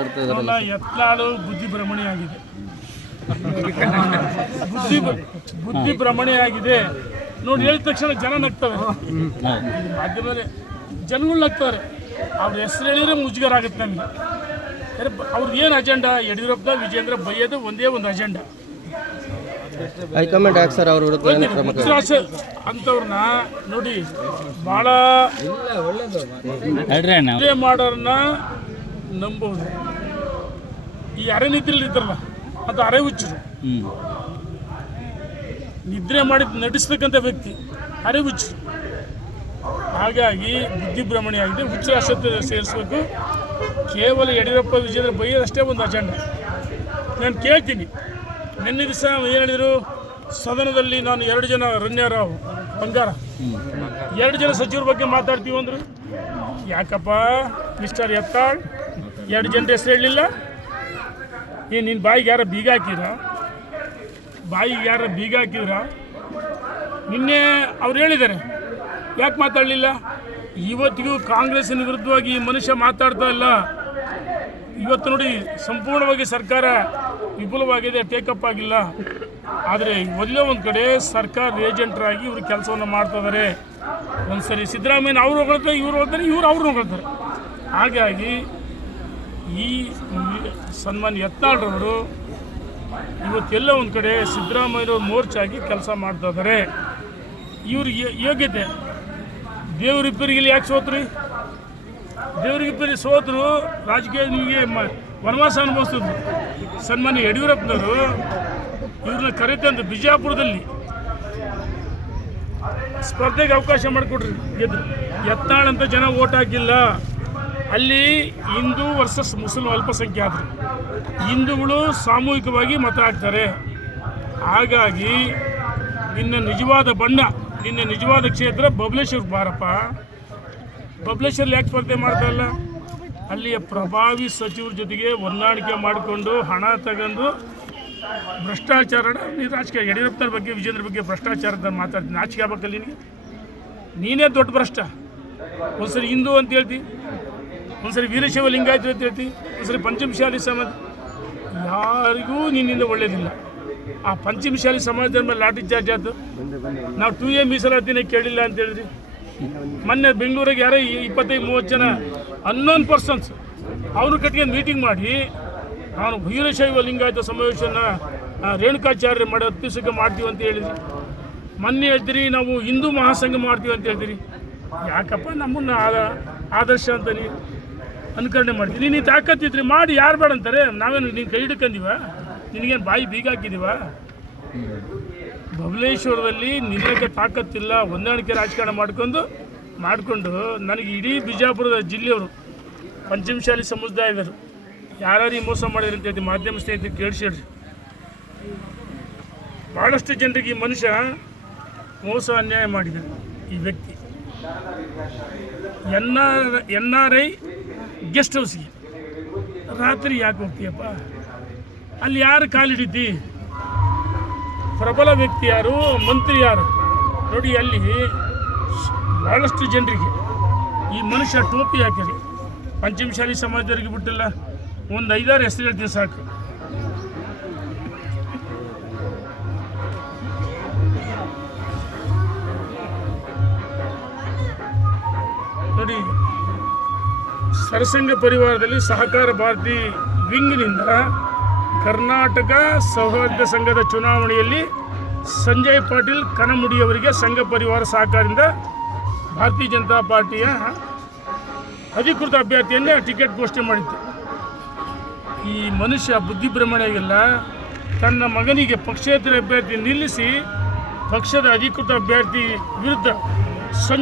ಮಾತಾಡ್ತಾ ಇದಾರಲ್ಲ. ಯತ್ನಾಳು ಬುದ್ಧಿ ಭ್ರಮಣೆ ಆಗಿದೆ, ಬುದ್ಧಿ ಭ್ರಮಣೆ ಆಗಿದೆ ನೋಡಿ. ಹೇಳಿದ ತಕ್ಷಣ ಜನ ನಗ್ತವೆ, ಮಾಧ್ಯಮದಲ್ಲಿ ಜನಗಳು ನಗ್ತಾರೆ. ಅವ್ರ ಹೆಸರು ಹೇಳಿದ್ರೆ ಮುಜುಗರ ಆಗುತ್ತೆ ನಮಗೆ. ಅವ್ರದ್ದು ಏನು ಅಜೆಂಡಾ? ಯಡಿಯೂರಪ್ಪ ವಿಜೇಂದ್ರ ಬೈಯೋದು ಒಂದೇ ಒಂದು ಅಜೆಂಡಾ. ಹೈಕಮಾಂಡ್ ಯಾಕೆ ಸರ್ ಅವ್ರ ವಿರುದ್ಧ ಅಂಥವ್ರನ್ನ ನೋಡಿ ಭಾಳ ಮಾಡೋರನ್ನ ನಂಬೋದು. ಈ ಅರೆನಿದ್ರೆಯಲ್ಲಿ ಇದ್ದಾರಲ್ಲ ಅದು ಅರೆ ಹುಚ್ಚರು. ನಿದ್ರೆ ಮಾಡಿ ನಡೆಸ್ತಕ್ಕಂಥ ವ್ಯಕ್ತಿ ಅರೆ ಹುಚ್ಚರು. ಹಾಗಾಗಿ ಬುದ್ಧಿ ಭ್ರಮಣೆ ಆಗಿದೆ. ಹುಚ್ಚರ ಅಸತ್ಯ ಸೇರಿಸಬೇಕು. ಕೇವಲ ಯಡಿಯೂರಪ್ಪ ವಿಜೇಂದ್ರ ಬೈಯೋದಷ್ಟೇ ಒಂದು ಅಜೆಂಡಾ. ನಾನು ಕೇಳ್ತೀನಿ, ನಿನ್ನೆ ದಿವಸ ಏನು ಹೇಳಿದರು ಸದನದಲ್ಲಿ, ನಾನು 2 ಜನ ರಣ್ಯರಾವ್ ಬಂಗಾರ 2 ಜನ ಸಚಿವರ ಬಗ್ಗೆ ಮಾತಾಡ್ತೀವಿ ಅಂದರು. ಯಾಕಪ್ಪ ಮಿಸ್ಟರ್ ಯತ್ನಾಳ್ 2 ಜನರ ಹೆಸರು ಹೇಳಲಿಲ್ಲ? ಏನು ನಿನ್ನ ಬಾಯಿಗೆ ಯಾರ ಬೀಗ ಹಾಕಿದ್ರ? ನಿನ್ನೆ ಅವ್ರು ಹೇಳಿದ್ದಾರೆ, ಯಾಕೆ ಮಾತಾಡಲಿಲ್ಲ? ಇವತ್ತಿಗೂ ಕಾಂಗ್ರೆಸ್ಸಿನ ವಿರುದ್ಧವಾಗಿ ಈ ಮನುಷ್ಯ ಮಾತಾಡ್ತಾ ಇಲ್ಲ. ಇವತ್ತು ನೋಡಿ ಸಂಪೂರ್ಣವಾಗಿ ಸರ್ಕಾರ ವಿಫಲವಾಗಿದೆ, ಟೇಕಪ್ ಆಗಿಲ್ಲ. ಆದರೆ ಒಂದೇ ಒಂದು ಕಡೆ ಸರ್ಕಾರ ಏಜೆಂಟ್ರಾಗಿ ಇವರು ಕೆಲಸವನ್ನು ಮಾಡ್ತಾ ಇದ್ದಾರೆ. ಒಂದು ಸರಿ ಸಿದ್ದರಾಮಯ್ಯ ಅವರು ಹೊಗಳ್ತಾರೆ, ಇವರು ಹೊಗಳ್ತಾರೆ, ಇವರು ಅವ್ರು ಹೊಗಳ್ತಾರೆ. ಹಾಗಾಗಿ ಈ ಸನ್ಮಾನ್ಯ ಯತ್ನಾಳ್ರವರು ಇವತ್ತೆಲ್ಲ ಒಂದು ಕಡೆ ಸಿದ್ದರಾಮಯ್ಯವ್ರ ಮೋರ್ಚಾಗಿ ಕೆಲಸ ಮಾಡ್ತಾ ಇದ್ದಾರೆ. ಇವ್ರಿಗೆ ಯೋಗ್ಯತೆ ದೇವ್ರ ರಿಪೇರಿಗೆ ಯಾಕೆ ಸೋತ್ರಿ? ದೇವ್ರ ರಿಪೇರಿ ಸೋತರು ರಾಜಕೀಯ ನಿಮಗೆ ವನವಾಸ ಅನುಭವಿಸಿದ್ರು. ಸನ್ಮಾನ್ಯ ಯಡಿಯೂರಪ್ಪನವರು ಇವ್ರನ್ನ ಕರೆತಂದು ಬಿಜಾಪುರದಲ್ಲಿ ಸ್ಪರ್ಧೆಗೆ ಅವಕಾಶ ಮಾಡಿಕೊಡ್ರಿ, ಗೆದ್ರು. ಯತ್ನಾಳ್ ಅಂತ ಜನ ಓಟ್ ಹಾಕಿಲ್ಲ. ಅಲ್ಲಿ ಹಿಂದೂ ವರ್ಸಸ್ ಮುಸ್ಲಿಂ ಅಲ್ಪಸಂಖ್ಯಾತರು, ಹಿಂದೂಗಳು ಸಾಮೂಹಿಕವಾಗಿ ಮತ ಹಾಕ್ತಾರೆ. ಹಾಗಾಗಿ ನಿನ್ನ ನಿಜವಾದ ಬಣ್ಣ, ನಿನ್ನ ನಿಜವಾದ ಕ್ಷೇತ್ರ ಬಬಲೇಶ್ವರ ಬಾರಪ್ಪ. ಬಬಲೇಶ್ವರಲ್ಲಿ ಯಾಕೆ ಸ್ಪರ್ಧೆ ಮಾಡ್ತಾಯಿಲ್ಲ? ಅಲ್ಲಿಯ ಪ್ರಭಾವಿ ಸಚಿವರ ಜೊತೆಗೆ ಹೊಂದಾಣಿಕೆ ಮಾಡಿಕೊಂಡು ಹಣ ತಗೊಂಡು ಭ್ರಷ್ಟಾಚಾರ ರಾಜಕೀಯ. ಯಡಿಯೂರಪ್ಪನ ಬಗ್ಗೆ ವಿಜೇಂದ್ರ ಬಗ್ಗೆ ಭ್ರಷ್ಟಾಚಾರದ ಮಾತಾಡ್ತೀನಿ. ನಾಚಿಕೆ ಆಗ್ಬೇಕಲ್ಲ ನಿನಗೆ? ನೀನೇ ದೊಡ್ಡ ಭ್ರಷ್ಟ. ಒಂದ್ಸರಿ ಹಿಂದೂ ಅಂತ ಹೇಳ್ತಿ, ಒಂದ್ಸರಿ ವೀರಶೈವ ಲಿಂಗಾಯತ ಅಂತ ಹೇಳ್ತಿ, ಒಂದ್ಸರಿ ಪಂಚಮಶಾಲಿ ಸಮಾಜ. ಯಾರಿಗೂ ನಿನ್ನಿಂದ ಒಳ್ಳೇದಿಲ್ಲ. ಆ ಪಂಚಮಶಾಲಿ ಸಮಾಜದ ಮೇಲೆ ಲಾಠಿ ಚಾರ್ಜ್ ಆಯ್ತು. ನಾವು 2A ಮೀಸಲಾತಿನೇ ಕೇಳಿಲ್ಲ ಅಂತ ಹೇಳಿದ್ರಿ. ಮೊನ್ನೆ ಬೆಂಗಳೂರಿಗೆ ಯಾರೋ 25-30 ಜನ ಅನ್ನೋನ್ ಪರ್ಸನ್ಸ್ ಅವರು ಕಟ್ಕೊಂಡು ಮೀಟಿಂಗ್ ಮಾಡಿ ನಾನು ವೀರಶೈವ ಲಿಂಗಾಯತ ಸಮಾವೇಶನ ರೇಣುಕಾಚಾರ್ಯ ಮಾಡೋ 10 ದಿವಸಕ್ಕೆ ಮಾಡ್ತೀವಿ ಅಂತ ಹೇಳಿದ್ರಿ. ಮೊನ್ನೆ ಹೇಳ್ತೀರಿ ನಾವು ಹಿಂದೂ ಮಹಾಸಂಘ ಮಾಡ್ತೀವಿ ಅಂತ ಹೇಳ್ತೀರಿ. ಯಾಕಪ್ಪ ನಮ್ಮನ್ನು ಆದರ್ಶ ಅಂತ ನೀವು ಅನ್ಕರಣೆ ಮಾಡ್ತೀವಿ? ನೀನು ತಾಕತ್ತಿದ್ರಿ ಮಾಡಿ, ಯಾರು ಬೇಡ ಅಂತಾರೆ? ನಾವೇನು ನೀನು ಕೈ ಹಿಡ್ಕೊಂಡಿವ? ನಿನಗೇನು ಬಾಯಿ ಬೀಗ ಹಾಕಿದ್ದೀವ? ಬಬಲೇಶ್ವರದಲ್ಲಿ ನಿನ್ನಕ್ಕೆ ತಾಕತ್ತಿಲ್ಲ. ಹೊಂದಾಣಿಕೆ ರಾಜಕಾರಣ ಮಾಡಿಕೊಂಡು ನನಗೆ ಇಡೀ ಬಿಜಾಪುರದ ಜಿಲ್ಲೆಯವರು ಪಂಚಮಶಾಲಿ ಸಮುದಾಯದರು ಯಾರು ಈ ಮೋಸ ಮಾಡಿದ್ರು ಅಂತ ಹೇಳ್ತೀವಿ. ಮಾಧ್ಯಮ ಸ್ನೇಹಿತರು ಕೇಳಿಸಿಡ್ರಿ. ಭಾಳಷ್ಟು ಜನರಿಗೆ ಈ ಮನುಷ್ಯ ಮೋಸ ಅನ್ಯಾಯ ಮಾಡಿದ್ದಾರೆ. ಈ ವ್ಯಕ್ತಿ NRI ಗೆಸ್ಟ್ ಹೌಸ್ಗೆ ರಾತ್ರಿ ಯಾಕೆ ಹೋಗ್ತೀಯಪ್ಪ? ಅಲ್ಲಿ ಯಾರು ಕಾಲಿಡಿತಿ? ಪ್ರಬಲ ವ್ಯಕ್ತಿ ಯಾರು? ಮಂತ್ರಿ ಯಾರು? ನೋಡಿ, ಅಲ್ಲಿ ಭಾಳಷ್ಟು ಜನರಿಗೆ ಈ ಮನುಷ್ಯ ಟೋಪಿ ಹಾಕಿರಿ. ಪಂಚಮಶಾಲಿ ಸಮಾಜದವರಿಗೆ ಬಿಟ್ಟಿಲ್ಲ, ಒಂದು 5-6 ಹೆಸರು ಹೇಳ್ತೀವಿ ಸಾಕು. ನೋಡಿ, ಸರಸಂಘ ಪರಿವಾರದಲ್ಲಿ ಸಹಕಾರ ಭಾರತಿ ವಿಂಗ್ನಿಂದ ಕರ್ನಾಟಕ ಸೌಹಾರ್ದ ಸಂಘದ ಚುನಾವಣೆಯಲ್ಲಿ ಸಂಜಯ್ ಪಾಟೀಲ್ ಕನಮುಡಿಯವರಿಗೆ ಸಂಘ ಪರಿವಾರ ಸಹಕಾರದಿಂದ ಭಾರತೀಯ ಜನತಾ ಪಾರ್ಟಿಯ ಅಧಿಕೃತ ಅಭ್ಯರ್ಥಿಯನ್ನೇ ಟಿಕೆಟ್ ಘೋಷಣೆ ಮಾಡಿತ್ತು. ಈ ಮನುಷ್ಯ ಬುದ್ಧಿಭ್ರಮಣೆಗಿಲ್ಲ. ತನ್ನ ಮಗನಿಗೆ ಪಕ್ಷೇತರ ಅಭ್ಯರ್ಥಿ ನಿಲ್ಲಿಸಿ ಪಕ್ಷದ ಅಧಿಕೃತ ಅಭ್ಯರ್ಥಿ ವಿರುದ್ಧ